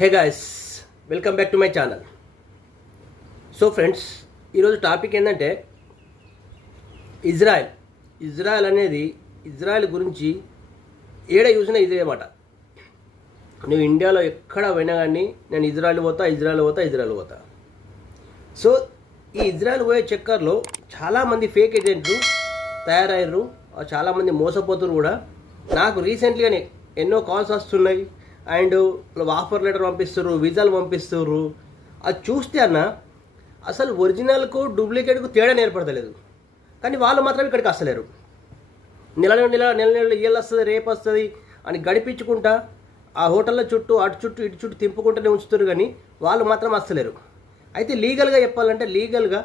Hey guys, welcome back to my channel. So friends, ఈరోజు topic ఏంటంటే Israel అనేది Israel గురించి ఏడ చూసినా ఇదే మాట. నువ్వు ఇండియాలో ఎక్కడ పోయినా కానీ నేను ఇజ్రాయెల్ పోతా. సో ఈ ఇజ్రాయెల్ పోయే చక్కర్లో చాలామంది ఫేక్ ఏజెంట్లు తయారయ్యారు, చాలామంది మోసపోతున్నారు కూడా. నాకు రీసెంట్గానే ఎన్నో కాల్స్ వస్తున్నాయి అండ్ ఆఫర్ లెటర్ పంపిస్తారు, వీసాలు పంపిస్తారు. అది చూస్తే అన్న అసలు ఒరిజినల్కు డూప్లికేట్కు తేడా ఏర్పడతలేదు. కానీ వాళ్ళు మాత్రం ఇక్కడికి వస్తలేరు. నెల ఇయ్యాలు వస్తుంది, రేపు వస్తుంది అని గడిపించుకుంటా ఆ హోటళ్ళ చుట్టూ అటు చుట్టూ ఇటు చుట్టూ తింపుకుంటూనే ఉంచుతారు. కానీ వాళ్ళు మాత్రం వస్తలేరు. అయితే లీగల్గా చెప్పాలంటే లీగల్గా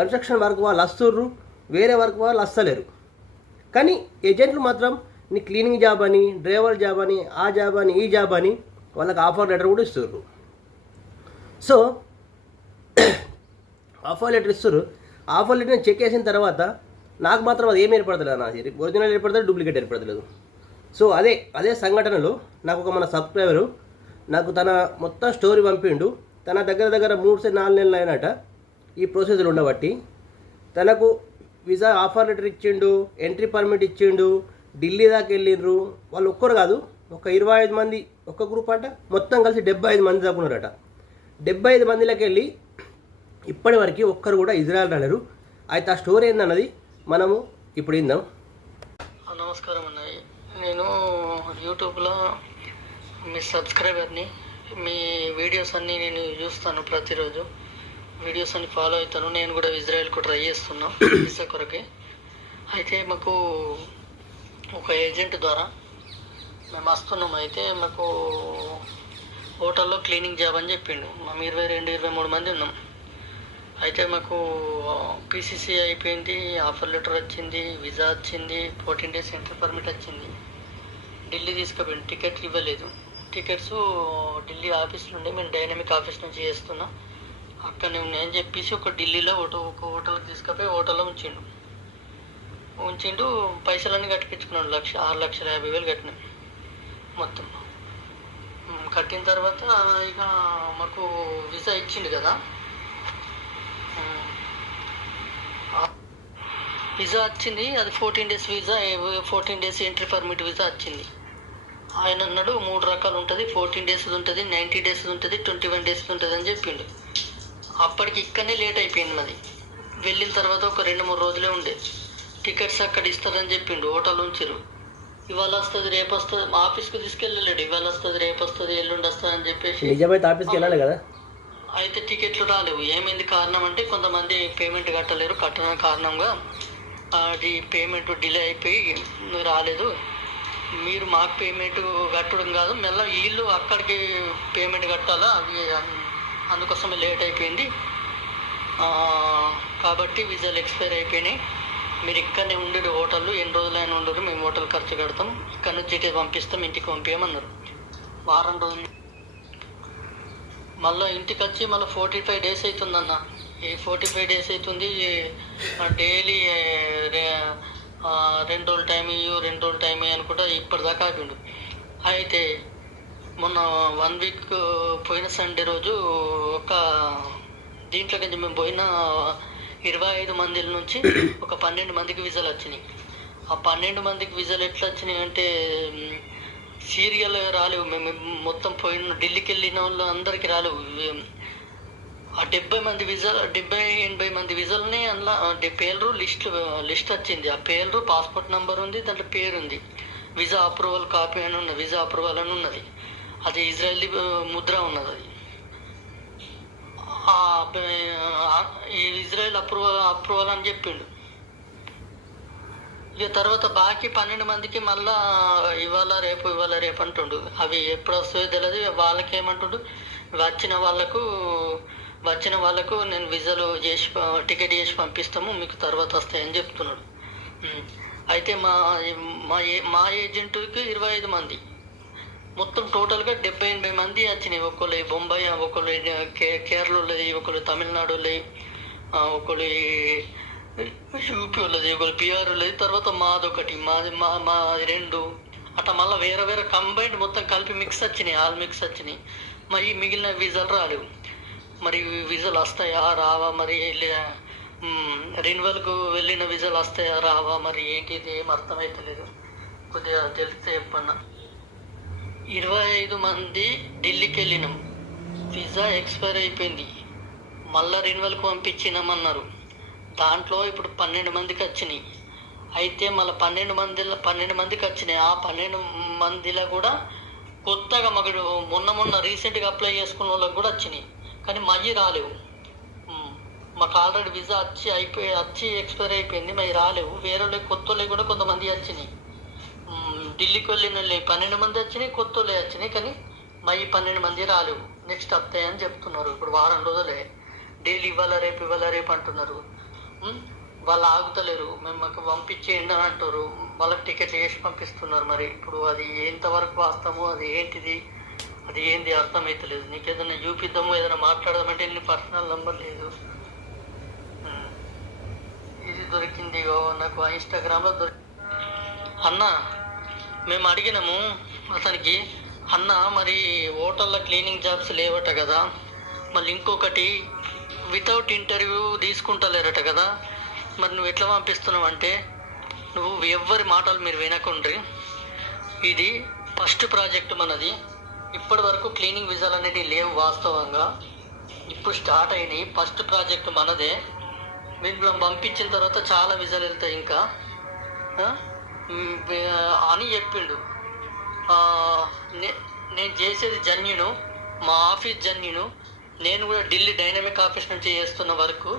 కన్స్ట్రక్షన్ వర్క్ వాళ్ళు వస్తుర్రు, వేరే వర్క్ వాళ్ళు వస్తలేరు. కానీ ఏజెంట్లు మాత్రం నీ క్లీనింగ్ జాబ్ అని, డ్రైవర్ జాబ్ అని, ఆ జాబ్ అని, ఈ జాబ్ అని వాళ్ళకి ఆఫర్ లెటర్ కూడా ఇస్తారు. సో ఆఫర్ లెటర్ ఇస్తారు. ఆఫర్ లెటర్ని చెక్ చేసిన తర్వాత నాకు మాత్రం అది ఏమి ఏర్పడతలేదు, నా ఒరిజినల్ ఏర్పడతలేదు, డూప్లికేట్ ఏర్పడతలేదు. సో అదే సంఘటనలో నాకు ఒక మన సబ్స్క్రైబరు నాకు తన మొత్తం స్టోరీ పంపిండు. తన దగ్గర 3-4 నెలలు అయినట ఈ ప్రొసీజర్ ఉండబట్టి. తనకు వీసా ఆఫర్ లెటర్ ఇచ్చిండు, ఎంట్రీ పర్మిట్ ఇచ్చిండు, ఢిల్లీ దాకా వెళ్ళిండ్రు. వాళ్ళు ఒక్కరు కాదు, ఒక 25 మంది ఒక్క గ్రూప్ అంట, మొత్తం కలిసి 75 మంది దాకా ఉన్నారట. 75 మందిలోకి వెళ్ళి ఇప్పటి వరకు ఒక్కరు కూడా ఇజ్రాయెల్ రాలేరు. అయితే ఆ స్టోరీ ఏందన్నది మనము ఇప్పుడు ఇందాం. నమస్కారం అన్నయ్య, నేను యూట్యూబ్లో మీ సబ్స్క్రైబర్ని. మీ వీడియోస్ అన్నీ నేను చూస్తాను, ప్రతిరోజు వీడియోస్ అన్ని ఫాలో అవుతాను. నేను కూడా ఇజ్రాయెల్కు ట్రై చేస్తున్నా వీసా కొరకే. అయితే మాకు ఒక ఏజెంట్ ద్వారా మేము వస్తున్నాము. అయితే మాకు హోటల్లో క్లీనింగ్ జాబ్ అని చెప్పిండు. మేము 22-23 మంది ఉన్నాం. అయితే మాకు పీసీసీ అయిపోయింది, ఆఫర్ లెటర్ వచ్చింది, వీసా వచ్చింది, 14 days ఎంట్రీ పర్మిట్ వచ్చింది. ఢిల్లీ తీసుకుపోయింది, టికెట్లు ఇవ్వలేదు. టికెట్స్ ఢిల్లీ ఆఫీస్ నుండి మేము డైనమిక్ ఆఫీస్ నుంచి చేస్తున్నా, అక్కడనే ఉన్నాయని చెప్పేసి ఒక ఢిల్లీలో ఒక హోటల్కి తీసుకుపోయి హోటల్లో ఉంచిండు. పైసలన్నీ కట్టించుకున్నాడు. 6,50,000 కట్టినాం మొత్తం. కట్టిన తర్వాత ఇక మాకు వీసా ఇచ్చిండు కదా. వీసా వచ్చింది, అది 14 days visa, 14 days entry permit visa వచ్చింది. ఆయన అన్నాడు 3 రకాలు ఉంటుంది, 14 days ఉంటుంది, 90 days ఉంటుంది, 21 days ఉంటుంది అని చెప్పిండు. అప్పటికి ఇక్కడనే లేట్ అయిపోయింది. మరి వెళ్ళిన తర్వాత ఒక 2-3 రోజులే ఉండే. టికెట్స్ అక్కడ ఇస్తారని చెప్పిండు, హోటల్ ఉంచారు. ఇవాళ వస్తుంది, రేపు వస్తుంది, మా ఆఫీస్కి తీసుకెళ్ళలేడు. ఇవాళ వస్తుంది, రేపు వస్తుంది, ఎల్లుండి వస్తుంది అని చెప్పేసి ఆఫీస్కి వెళ్ళాలి కదా. అయితే టికెట్లు రాలేవు. ఏమైంది కారణం అంటే కొంతమంది పేమెంట్ కట్టలేరు, కట్టడం కారణంగా అది పేమెంట్ డిలే అయిపోయి రాలేదు. మీరు మాకు పేమెంట్ కట్టడం కాదు, మళ్ళీ వీళ్ళు అక్కడికి పేమెంట్ కట్టాలా, అవి అందుకోసమే లేట్ అయిపోయింది. కాబట్టి వీసాలు ఎక్స్పైర్ అయిపోయినాయి. మీరు ఇక్కడనే ఉండేది హోటల్లో, ఎన్ని రోజులైనా ఉండరు, మేము హోటల్ ఖర్చు కడతాం, ఇక్కడ నుంచి ఇటే పంపిస్తాం, ఇంటికి పంపించమన్నారు. వారం రోజులు మళ్ళీ ఇంటికి వచ్చి మళ్ళీ 45 days అవుతుందన్న. ఈ 45 days అవుతుంది. డైలీ 2 రోజులు టైం ఇయ్యు, 2 రోజులు టైం అనుకుంటా ఇప్పటిదాకా ఆపిండు. అయితే మొన్న 1 week పోయిన సండే రోజు ఒక దీంట్లో కింద మేము పోయిన 25 మంది నుంచి ఒక 12 మందికి వీసాలు వచ్చినాయి. ఆ 12 మందికి వీసాలు ఎట్లా వచ్చినాయి అంటే సీరియల్ రాలేవు. మేము మొత్తం పోయిన ఢిల్లీకి వెళ్ళిన వాళ్ళు అందరికీ రాలేవు. ఆ 70 మంది వీసాలు, 70-80 మంది వీసాలని అందులో పేర్లు లిస్ట్ వచ్చింది. ఆ పేర్లు, పాస్పోర్ట్ నెంబర్ ఉంది, దాంట్లో పేరు ఉంది, వీసా అప్రూవల్ కాపీ అని ఉన్నది, వీసా అప్రూవల్ అని ఉన్నది, అది ఇజ్రాయలీ ముద్ర ఉన్నది. అది ఈ ఇజ్రాయెల్ అప్రూవల్ అని చెప్పిండు. ఇక తర్వాత బాకీ 12 మందికి మళ్ళా ఇవాళ రేపు అంటుండు. అవి ఎప్పుడు వస్తాయో తెలియదు. వాళ్ళకి ఏమంటుండు, వచ్చిన వాళ్ళకు నేను వీసాలు చేసి టికెట్ చేసి పంపిస్తాము, మీకు తర్వాత వస్తాయని చెప్తున్నాడు. అయితే మా ఏజెంట్కి 25 మంది, మొత్తం టోటల్గా 70-80 మంది వచ్చినాయి. ఒకళ్ళు బొంబాయి, ఒకళ్ళు కేరళ వాళ్ళది, ఒకళ్ళు తమిళనాడు వాళ్ళది, ఒకళ్ళు యూపీ వాళ్ళది, ఒకళ్ళు బీహార్ వాళ్ళది, తర్వాత మాది 2 అట్లా మళ్ళీ వేరే వేరే కంబైండ్ మొత్తం కలిపి మిక్స్ వచ్చినాయి, ఆల్ మిక్స్ వచ్చినాయి. మరి మిగిలిన వీసాలు రాలేవు. మరి వీసాలు వస్తాయా రావా, మరి రెన్యువల్కు వెళ్ళిన వీసాలు వస్తాయా రావా, మరి ఏంటిది ఏం అర్థమవుతలేదు. కొద్దిగా తెలిస్తే చెప్పన్నా. 25 మంది ఢిల్లీకి వెళ్ళినాం, వీసా ఎక్స్పైర్ అయిపోయింది, మళ్ళీ రెన్యువల్కి పంపించినామన్నారు. దాంట్లో ఇప్పుడు 12 మందికి వచ్చినాయి. అయితే మళ్ళీ 12 మందికి వచ్చినాయి. ఆ 12 మందిలో కూడా కొత్తగా మాకు మొన్న రీసెంట్గా అప్లై చేసుకున్న వాళ్ళకి కూడా వచ్చినాయి, కానీ మళ్ళీ రాలేవు. మాకు ఆల్రెడీ వీసా వచ్చి ఎక్స్పైర్ అయిపోయింది, మరి రాలేవు. వేరే వాళ్ళకి కొత్త వాళ్ళకి కూడా కొంతమంది వచ్చినాయి. ఢిల్లీకి వెళ్ళిన వాళ్ళు 12 మంది వచ్చినాయి, కొత్త వాళ్ళు వచ్చినాయి, కానీ మళ్ళీ 12 మంది రాలేవు. నెక్స్ట్ వస్తాయని చెప్తున్నారు. ఇప్పుడు వారం రోజులే డైలీ ఇవ్వాల రేపు అంటున్నారు. వాళ్ళు ఆగుతలేరు, మేము మాకు పంపించేయండి అని అంటారు. వాళ్ళకి టికెట్లు వేసి పంపిస్తున్నారు. మరి ఇప్పుడు అది ఎంతవరకు వాస్తామో, అది ఏంటిది, అది ఏంది అర్థమవుతలేదు. నీకు ఏదైనా చూపిద్దాము, ఏదైనా మాట్లాడదామంటే నీ పర్సనల్ నెంబర్ లేదు. ఇది దొరికింది నాకు ఇన్స్టాగ్రామ్లో అన్న. మేము అడిగినాము అతనికి, అన్న మరి హోటల్లో క్లీనింగ్ జాబ్స్ లేవట కదా, మళ్ళీ ఇంకొకటి వితౌట్ ఇంటర్వ్యూ తీసుకుంటలేరట కదా, మరి నువ్వు ఎట్లా పంపిస్తున్నావు అంటే, నువ్వు ఎవ్వరి మాటలు మీరు వినకుండ్రి, ఇది ఫస్ట్ ప్రాజెక్ట్ మనది. ఇప్పటి వరకు క్లీనింగ్ వీసాలు అనేవి లేవు వాస్తవంగా, ఇప్పుడు స్టార్ట్ అయినాయి. ఫస్ట్ ప్రాజెక్ట్ మనదే. మీరు పంపించిన తర్వాత చాలా వీసాలు వెళ్తాయి ఇంకా అని చెప్పిండు. నేను చేసేది జన్యును, మా ఆఫీస్ జన్యును. నేను కూడా ఢిల్లీ డైనమిక్ ఆఫీస్ నుంచి చేస్తున్న వర్క్.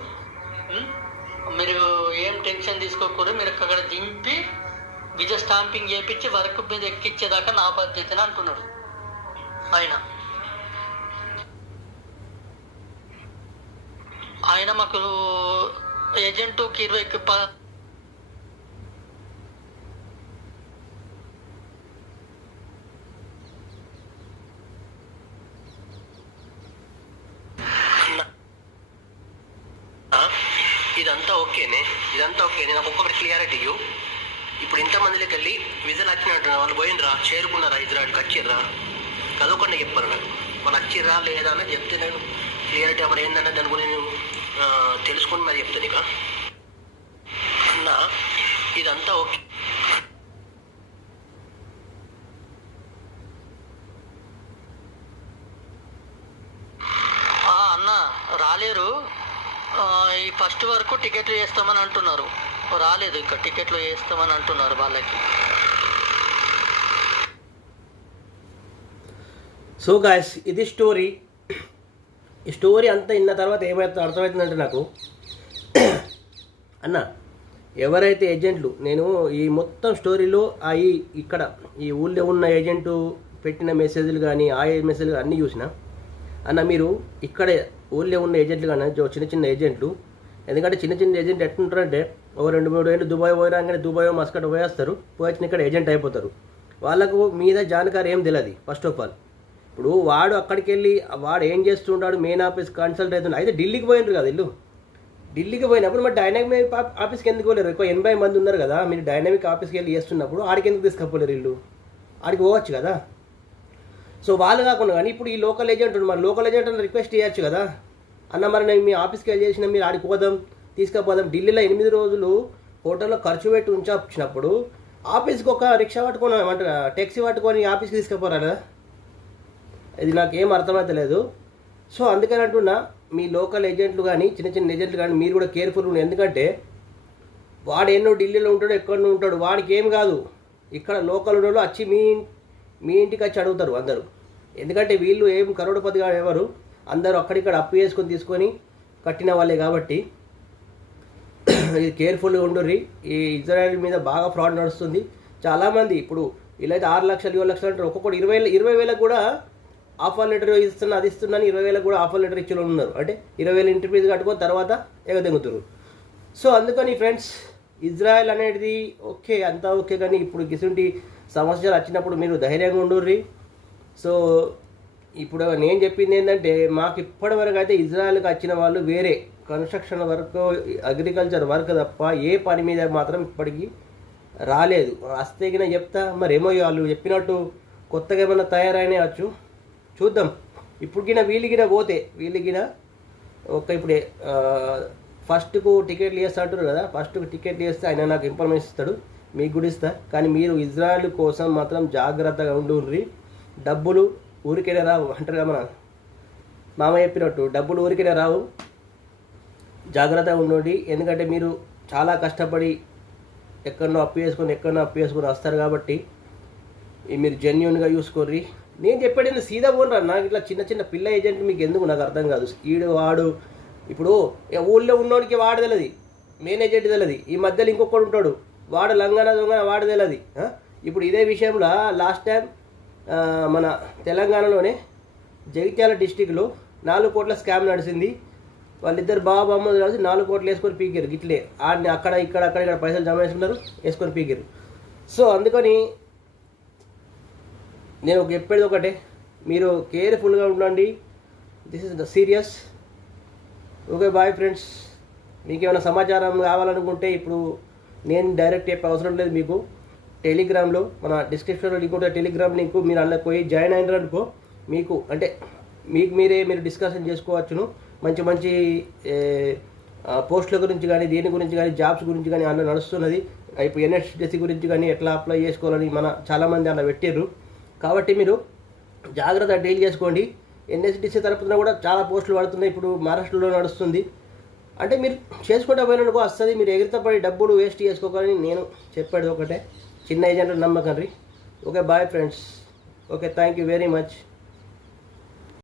మీరు ఏం టెన్షన్ తీసుకోకూడదు, మీరు అక్కడ దింపి విజా స్టాంపింగ్ చేయించి వర్క్ మీద ఎక్కించేదాకా నా బాధ్యతని అంటున్నాడు ఆయన మాకు ఏజెంటుకి 20 ఇదంతా ఓకేనే నాకు ఒక్కొక్కటి క్లియారిటీ ఇవ్వు. ఇప్పుడు ఇంతమందిలోకి వెళ్ళి విజలు వచ్చినట్టున్నా, వాళ్ళు పోయినరా, చేరుకున్నారా, ఇజ్రాయిల్కి వచ్చిర్రా, చదువుకుండా చెప్పారు నాకు. వాళ్ళు వచ్చిర్రా లేదా అని చెప్తే నేను క్లియారిటీ అప్పుడు ఏందన్నా దాని గురించి నేను తెలుసుకుని మరి చెప్తాను. ఇక అన్న ఇదంతా ఓకే. అన్న రాలేరు, ఈ ఫస్ట్ వరకు టికెట్లు వేస్తామని అంటున్నారు. రాలేదు ఇంకా, టికెట్లు వేస్తామని అంటున్నారు వాళ్ళకి. సో గాయస్, ఇది స్టోరీ. ఈ స్టోరీ అంతా విన్న తర్వాత ఏమైతే అర్థమవుతుందంటే నాకు, అన్న ఎవరైతే ఏజెంట్లు, నేను ఈ మొత్తం స్టోరీలో ఇక్కడ ఈ ఊళ్ళో ఉన్న ఏజెంటు పెట్టిన మెసేజ్లు కానీ ఆ మెసేజ్లు అన్నీ చూసిన. అన్న మీరు ఇక్కడ ఊళ్ళో ఉన్న ఏజెంట్లు కానీ చిన్న ఏజెంట్లు, ఎందుకంటే చిన్న ఏజెంట్ ఎట్లుంటారంటే ఓ 2-3 ఏళ్ళు దుబాయ్ పోయినాకనే దుబాయ్ మస్కట్ పోయేస్తారు, పోయొచ్చిన ఇక్కడ ఏజెంట్ అయిపోతారు. వాళ్ళకు మీద జానకారి ఏం తెలియదు ఫస్ట్ ఆఫ్ ఆల్. ఇప్పుడు వాడు అక్కడికి వెళ్ళి వాడు ఏం చేస్తుంటాడు, మెయిన్ ఆఫీస్ కన్సల్ట్ అవుతున్నాడు. అయితే ఢిల్లీకి పోయినారు కదా వీళ్ళు, ఢిల్లీకి పోయినప్పుడు మరి డైనామిక్ ఆఫీస్కి ఎందుకు పోలేరు? ఎక్కువ 80 మంది ఉన్నారు కదా, మీరు డైనామిక్ ఆఫీస్కి వెళ్ళి చేస్తున్నప్పుడు ఆడికి ఎందుకు తీసుకపోలేరు? వీళ్ళు ఆడికి పోవచ్చు కదా. సో వాళ్ళు కాకుండా కానీ ఇప్పుడు ఈ లోకల్ ఏజెంట్ మరి లోకల్ ఏజెంట్ రిక్వెస్ట్ చేయొచ్చు కదా, అన్న మరి నేను మీ ఆఫీస్కి వెళ్ళి చేసిన, మీరు ఆడికి పోదాం తీసుకుపోదాం. ఢిల్లీలో 8 రోజులు హోటల్లో ఖర్చు పెట్టి ఉంచినప్పుడు ఆఫీస్కి ఒక రిక్షా పట్టుకొని ఏమంటారు ట్యాక్సీ పట్టుకొని ఆఫీస్కి తీసుకుపోరా కదా. ఇది నాకేం అర్థమవుతలేదు. సో అందుకని అంటున్నా, మీ లోకల్ ఏజెంట్లు కానీ చిన్న ఏజెంట్లు కానీ మీరు కూడా కేర్ఫుల్గా ఉండండి. ఎందుకంటే వాడు ఎన్నో ఢిల్లీలో ఉంటాడు, ఎక్కడో ఉంటాడు, వాడికి ఏం కాదు. ఇక్కడ లోకల్ ఉన్నోళ్ళు వచ్చి మీ ఇంటికి వచ్చి అడుగుతారు అందరూ. ఎందుకంటే వీళ్ళు ఏం కరోడపతిగా ఎవరు, అందరూ అక్కడిక్కడ అప్పు చేసుకొని తీసుకొని కట్టిన వాళ్ళే. కాబట్టి ఇది కేర్ఫుల్గా ఉండుర్రి. ఈ ఇజ్రాయెల్ మీద బాగా ఫ్రాడ్ నడుస్తుంది. చాలామంది ఇప్పుడు వీళ్ళైతే 6 లక్షలు 7 లక్షలు అంటారు, ఒక్కొక్కటి 20,000 కూడా ఆఫర్ లెటర్ ఇస్తున్నా, అది ఇస్తున్నాను 20,000 కూడా ఆఫర్ లెటర్ ఇచ్చిన ఉన్నారు. అంటే 20,000 ఇంటర్వ్యూస్ కట్టుకొని తర్వాత ఎగదెంగుతారు. సో అందుకని ఫ్రెండ్స్, ఇజ్రాయెల్ అనేది ఓకే, అంతా ఓకే, కానీ ఇప్పుడు గిసుంటి సమస్యలు వచ్చినప్పుడు మీరు ధైర్యంగా ఉండుర్రి. సో ఇప్పుడు నేను చెప్పింది ఏంటంటే, మాకు ఇప్పటి వరకు అయితే ఇజ్రాయెల్కి వచ్చిన వాళ్ళు వేరే కన్స్ట్రక్షన్ వర్క్, అగ్రికల్చర్ వర్క్ తప్ప ఏ పని మీద మాత్రం ఇప్పటికీ రాలేదు. వస్తే గిన చెప్తా. మరేమో వాళ్ళు చెప్పినట్టు కొత్తగా ఏమన్నా తయారైనవచ్చు, చూద్దాం. ఇప్పుడు గిన వీళ్ళు గిన ఇప్పుడు ఫస్ట్కు టికెట్లు చేస్తా అంటారు కదా, ఫస్ట్కు టికెట్లు చేస్తే ఆయన నాకు ఇన్ఫర్మేషన్ ఇస్తాడు, మీకు కూడా ఇస్తా. కానీ మీరు ఇజ్రాయెల్ కోసం మాత్రం జాగ్రత్తగా ఉండుర్రి. డబ్బులు ఊరికైనా రావు అంటారు కదా, మన మామ చెప్పినట్టు డబ్బులు ఊరికైనా రావు, జాగ్రత్తగా ఉండండి. ఎందుకంటే మీరు చాలా కష్టపడి ఎక్కడో అప్పు చేసుకొని వస్తారు కాబట్టి మీరు జెన్యున్గా చూసుకోర్రి. నేను చెప్పాడు సీదా పోనరా, నాకు ఇట్లా చిన్న చిన్న పిల్ల ఏజెంట్ మీకు ఎందుకు నాకు అర్థం కాదు. వాడు ఇప్పుడు ఊళ్ళో ఉన్నోడికి వాడు తెలియదు, మెయిన్ ఏజెంట్ తెలియదు, ఈ మధ్యలో ఇంకొకడు ఉంటాడు వాడు లంగాన దొంగన వాడు తెలియదు. ఇప్పుడు ఇదే విషయంలో లాస్ట్ టైం మన తెలంగాణలోనే జగిత్యాల డిస్టిక్లో 4 కోట్ల స్కామ్ నడిచింది. వాళ్ళిద్దరు బాబు అమ్మలు కలిసి 4 కోట్లు వేసుకొని పీకారు. గిట్లే ఆడిని అక్కడ పైసలు జమ చేసుకున్నారు, వేసుకొని పీకారు. సో అందుకని నేను చెప్పేది ఒకటే, మీరు కేర్ఫుల్గా ఉండండి. This is the serious. Okay bye friends. మీకు ఏమైనా సమాచారం కావాలనుకుంటే ఇప్పుడు నేను డైరెక్ట్ చెప్పే అవసరం లేదు. మీకు టెలిగ్రామ్లో మన డిస్క్రిప్షన్లో లింక్ ఉంటుంది, టెలిగ్రామ్ లింక్. మీరు అందులో పోయి జాయిన్ అయినారనుకో మీకు అంటే మీరు డిస్కషన్ చేసుకోవచ్చును. మంచి పోస్టుల గురించి కానీ, దేని గురించి కానీ, జాబ్స్ గురించి కానీ అందులో నడుస్తున్నది. ఇప్పుడు ఎన్ఎస్డిసి గురించి కానీ ఎట్లా అప్లై చేసుకోవాలని చాలామంది అలా పెట్టారు. కాబట్టి మీరు జాగ్రత్తగా డీల్ చేసుకోండి. ఎన్ఎస్డిసి తరపున కూడా చాలా పోస్టులు పడుతున్నాయి, ఇప్పుడు మహారాష్ట్రలో నడుస్తుంది. అంటే మీరు చేసుకుంటే పోయినట్టుకో వస్తుంది. మీరు ఎగిరితపడి డబ్బులు వేస్ట్ చేసుకోవాలని నేను చెప్పేది ఒకటే, చిన్న ఏజెంట్ నమ్మకండి. Okay bye friends. Okay, thank you very much.